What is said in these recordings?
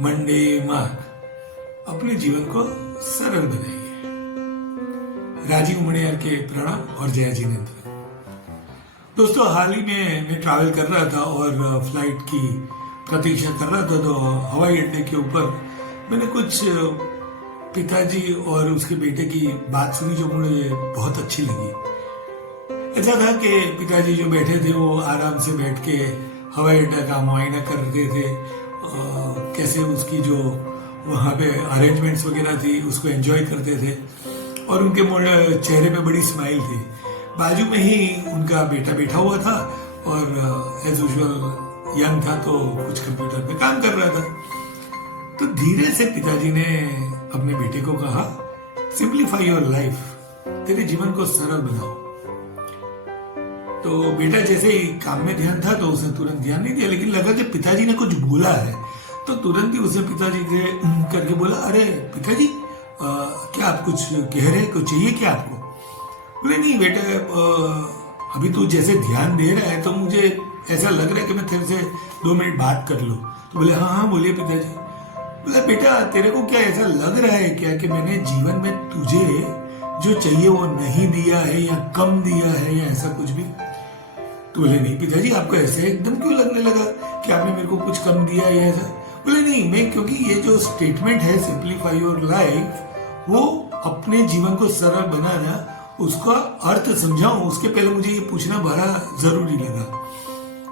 Monday mark अपने जीवन को सरल बनाइए। राजीव मणियार के प्रणाम और जय जिनेन्द्र। दोस्तों, हाल ही में मैं ट्रैवल कर रहा था और फ्लाइट की प्रतीक्षा कर रहा था, तो हवाई अड्डे के ऊपर मैंने कुछ पिताजी और उसके बेटे की बात सुनी जो मुझे बहुत अच्छी लगी। ऐसा था कि पिताजी जो बैठे थे वो आराम से बैठ के हवाई अड्डा का मुआयना कर रहे थे, कैसे उसकी जो वहाँ पे अरेंजमेंट्स वगैरह थी उसको एंजॉय करते थे और उनके चेहरे पे बड़ी स्माइल थी। बाजू में ही उनका बेटा बैठा हुआ था और एज यूजुअल यंग था, तो कुछ कंप्यूटर पे काम कर रहा था। तो धीरे से पिताजी ने अपने बेटे को कहा, सिंप्लीफाई योर लाइफ, तेरे जीवन को सरल बनाओ। तो बेटा जैसे ही काम में ध्यान था तो उसने तुरंत ध्यान नहीं दिया, लेकिन लगा कि पिताजी ने कुछ बोला है, तो तुरंत ही उसने पिताजी से करके बोला, अरे पिताजी क्या आप कुछ कह रहे, कुछ चाहिए क्या आपको? बोले नहीं बेटा, अभी तू जैसे ध्यान दे रहा है तो मुझे ऐसा लग रहा है कि मैं तेरे से 2 मिनट बात कर लूं। तो बोले हाँ बोलिए पिताजी। बोला बेटा, तेरे को क्या ऐसा लग रहा है क्या कि मैंने जीवन में तुझे जो चाहिए वो नहीं दिया है या कम दिया है या ऐसा कुछ भी? तो बोले नहीं पिताजी, आपको ऐसे एकदम क्यों लगने लगा कि आपने मेरे को कुछ कम दिया या ऐसा? बोले नहीं, मैं क्योंकि ये जो स्टेटमेंट है सिंप्लीफाई योर लाइफ, वो अपने जीवन को सरल बनाना, उसका अर्थ समझाऊं उसके पहले मुझे ये पूछना बड़ा जरूरी लगा।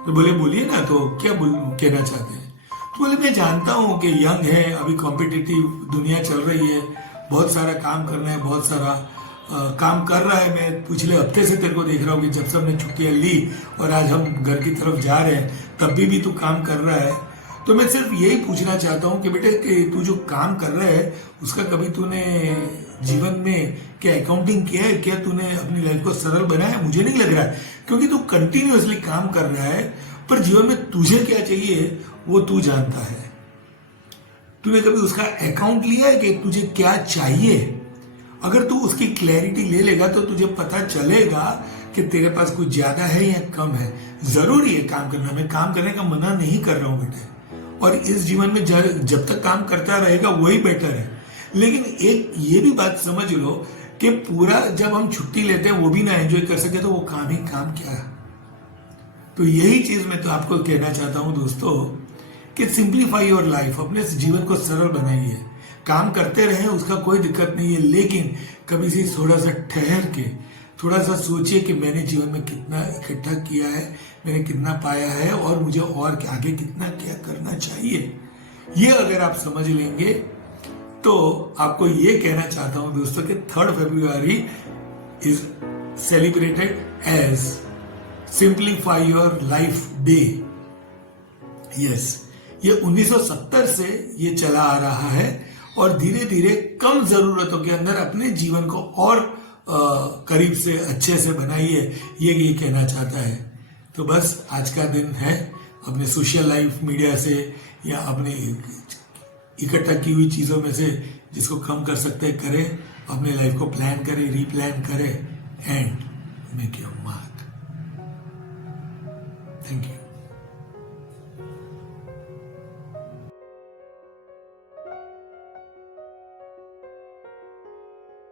तो बोले बोलिए ना, तो क्या कहना चाहते हैं? तो बोले मैं जानता हूँ कि यंग है, अभी कॉम्पिटिटिव दुनिया चल रही है, बहुत सारा काम करना है, बहुत सारा काम कर रहा है। मैं पिछले हफ्ते से तेरे को देख रहा हूँ कि जब से हमने छुट्टियां ली और आज हम घर की तरफ जा रहे हैं तब भी तू काम कर रहा है। तो मैं सिर्फ यही पूछना चाहता हूँ कि बेटे कि तू जो काम कर रहा है उसका कभी तूने जीवन में क्या अकाउंटिंग किया है? क्या तूने अपनी लाइफ को सरल बनाया है? मुझे नहीं लग रहा है, क्योंकि तू कंटिन्यूअसली काम कर रहा है, पर जीवन में तुझे क्या चाहिए वो तू जानता है। तूने कभी उसका अकाउंट लिया है कि तुझे क्या चाहिए? अगर तू उसकी क्लैरिटी ले लेगा तो तुझे पता चलेगा कि तेरे पास कुछ ज्यादा है या कम है। जरूरी है काम करना, मैं काम करने का मना नहीं कर रहा हूं बेटे, और इस जीवन में जब तक काम करता रहेगा वही बेटर है। लेकिन एक ये भी बात समझ लो कि पूरा जब हम छुट्टी लेते हैं वो भी ना एंजॉय कर सके तो वो काम ही काम क्या है? तो यही चीज मैं तो आपको कहना चाहता हूं दोस्तों कि सिंप्लीफाई योर लाइफ, अपने जीवन को सरल बनाइए। काम करते रहे उसका कोई दिक्कत नहीं है, लेकिन कभी से थोड़ा सा ठहर के थोड़ा सा सोचिए कि मैंने जीवन में कितना इकट्ठा किया है, मैंने कितना पाया है और मुझे और आगे कितना क्या करना चाहिए। ये अगर आप समझ लेंगे तो आपको ये कहना चाहता हूं दोस्तों कि 3 February is celebrated as simplify your life day. Yes, ये 1970 से ये चला आ रहा है और धीरे धीरे कम जरूरतों के अंदर अपने जीवन को और करीब से अच्छे से बनाइए, ये कहना चाहता है। तो बस आज का दिन है, अपने सोशल लाइफ मीडिया से या अपने इकट्ठा की हुई चीजों में से जिसको कम कर सकते हैं करें, अपने लाइफ को प्लान करें, रीप्लान करें and make your mark. Thank you.